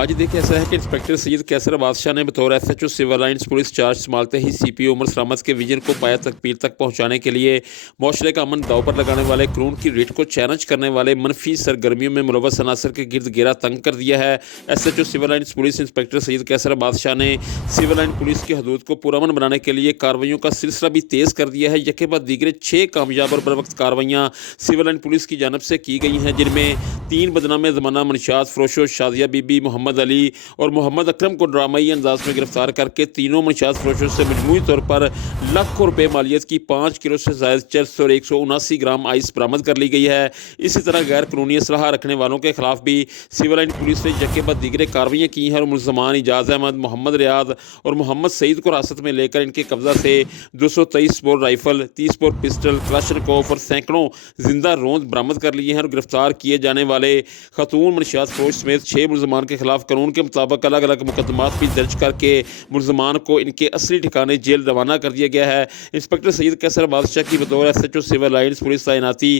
आज देखिए ऐसा है कि इंस्पेक्टर सैयद कैसर बादशाह ने बतौर SHO Civil Lines police charge संभालते ही सीपीओ उमर सलामत के विजन को पाया तकमील तक पहुंचाने के लिए मौशरे का अमन दाव पर लगाने वाले कानून की रेट को चैलेंज करने वाले मनफी सरगर्मियों में मुलव्वस अनासर के गिर्द घेरा तंग कर दिया है। SHO Civil Lines police inspector Syed Kaiser Badshah ने सिविल लाइन पुलिस की हदूद को पुरअमन बनाने के लिए कार्रवाइयों का सिलसिला भी तेज़ कर दिया है। यके बाद दीगरे 6 कामयाब और बरवक्त कार्रवाइयाँ सिविल लाइन पुलिस की जानब से की गई हैं, जिनमें 3 बदनाम ज़माना मनशात फरोशो शादिया बीबी मोहम्मद अली और मोहम्मद अकरम को ड्रामाई अंदाज में गिरफ्तार करके तीनों मनशात फरोशों से मजमूई तौर पर लाखों रुपए मालियत की 5 किलो से ज़ायद चरस और 179 ग्राम आइस बरामद कर ली गई है। इसी तरह गैर कानूनी असलहा रखने वालों के खिलाफ भी सिविल लाइन पुलिस ने यके बाद दीगरे कार्रवाइयाँ की हैं और मुलजमान इजाज़ अहमद, मोहम्मद रियाद और मोहम्मद सईद को हिरासत में लेकर इनके कब्जा से 223 bore rifle, 30 bore pistol, Kalashnikov और सैकड़ों जिंदा रोंद बरामद कर लिए हैं और गिरफ्तार किए जाने वाले खतून मनशियात फरोश समेत 6 मुलजमान के खिलाफ कानून के मुताबिक अलग अलग मुकदमात भी दर्ज करके मुलजमान को इनके असली ठिकाने जेल रवाना कर दिया गया है। इंस्पेक्टर सैयद कैसर बादशाह की बतौर एसएचओ सिविल लाइन्स पुलिस तैनाती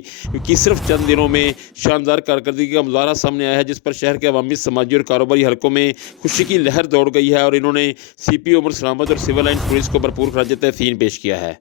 की सिर्फ चंद दिनों में शानदार कारकर्दगी का मुजाहरा सामने आया है, जिस पर शहर के अवामी, समाजी और कारोबारी हलकों में खुशी की लहर दौड़ गई है और इन्होंने सीपीओ उमर सलामत और सिविल लाइन पुलिस को भरपूर खराज तहसीन पेश किया है।